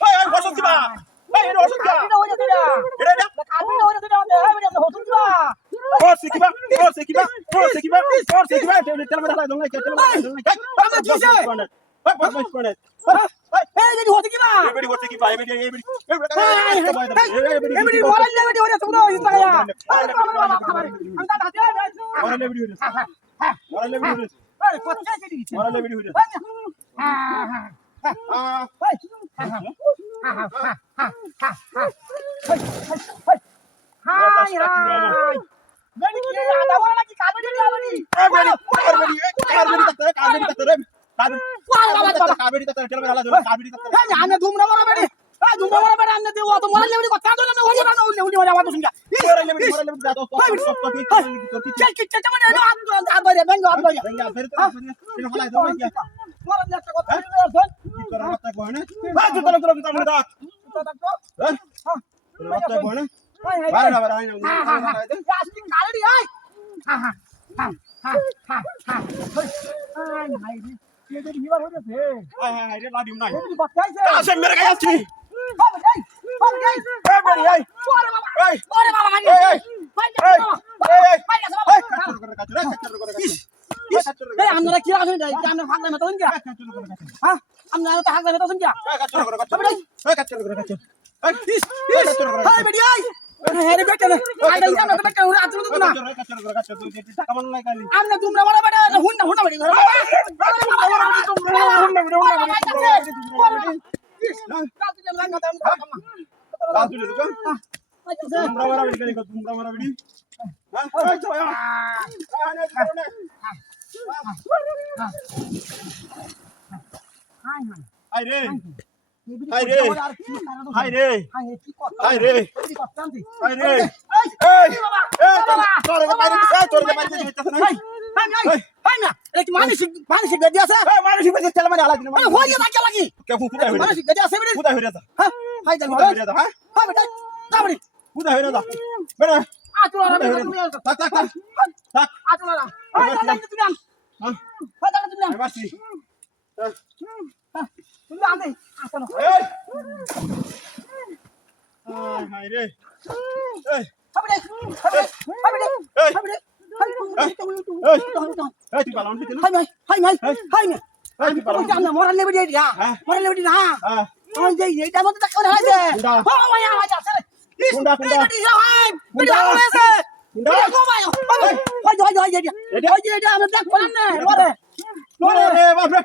এই ওষুধ দিবা এই এটা ওষুধ দিবা এটা ওর শিখিবা তেল মেরে হালাই দঙ্গাই তেল মেরে দঙ্গাই বস কোনে এই যদি হতে কি বা এবেডি হতে কি ভাই এবেডি এবেডি ওরাল লেবেডি ওরে তুমি ইসলায়া আমি তা দাতে ওরাল লেবেডি হইছে ওরাল লেবেডি হইছে আরে কোথায় গেলি ওরাল লেবেডি হইছে হাই হাই বেডি কি আদা ওরা কি কাবেডি লাবনি কাবেডি তেল মেরে হালাই কাবেডি এই আমি দুমরা বড় বেডি দুমরা বড় বেডি আমনে দেও তো ওরাল লেবেডি কথা দলে না ওরে না উলি ওরে আওয়াজ শুনগা ওরাল লেবেডি দাও তো সব তো চল কি চল মানে আদ বাইরে বেঙ্গো আদ বাইরে বেঙ্গা ফের তেল হালাই দঙ্গাই কি ওরা একটা কথা বলছেন কি করার কথা কয় না ভাই তুই তো আমরা ডাক হ্যাঁ কথা কয় না বাইরে না বাইরে আজকে কালড়ি আয় ये तो बीमार हो गए हाय रे लाडी उनाई ये बताई से से मेरे गाय छी बाबा गई ए मेरी आई अरे बाबा मानी ए আমরা কি আসে যাই আমরা ভাগলে মত শুন হ্যাঁ আমরা তো ভাগলে মত শুন হাই বেডি আই আরে বেটা না আইডা ইয়া না বেটা ওরা আতুন তো না আমরা তোমরা বড় বেটা হুন্না বেডি ঘর মানসিক গদি আছে মানসিক তেল মানে আলাদা মানে হই যা কে লাগি কে ফুটা হইরা মানসিক গদি আছে বেটা ফুটা হইরা হ্যাঁ হাই জান ফুটা হইরা হ্যাঁ হ্যাঁ বেটা দাবড়ি ফুটা হইরা বেটা আতুরা তুমি তাক আতুরা হাই দাদা তুমি আন হ্যাঁ হাই দাদা তুমি আন বাসি তুমি আন দে আসনো এই হাই রে এই হাবড়ে তুই বালাম দিতে না হাই তুই জানা মরাল লেবডি এটা মরাল লেবডি না ওই যে এইটা মত টাকা হাইছে ও মায়া আওয়াজ আছে কুন্ডা বেটি হাই বেটি হাইছে ও মায়া ওই এটা আমরা দেখ বলেন না ওরে রে বাপ রে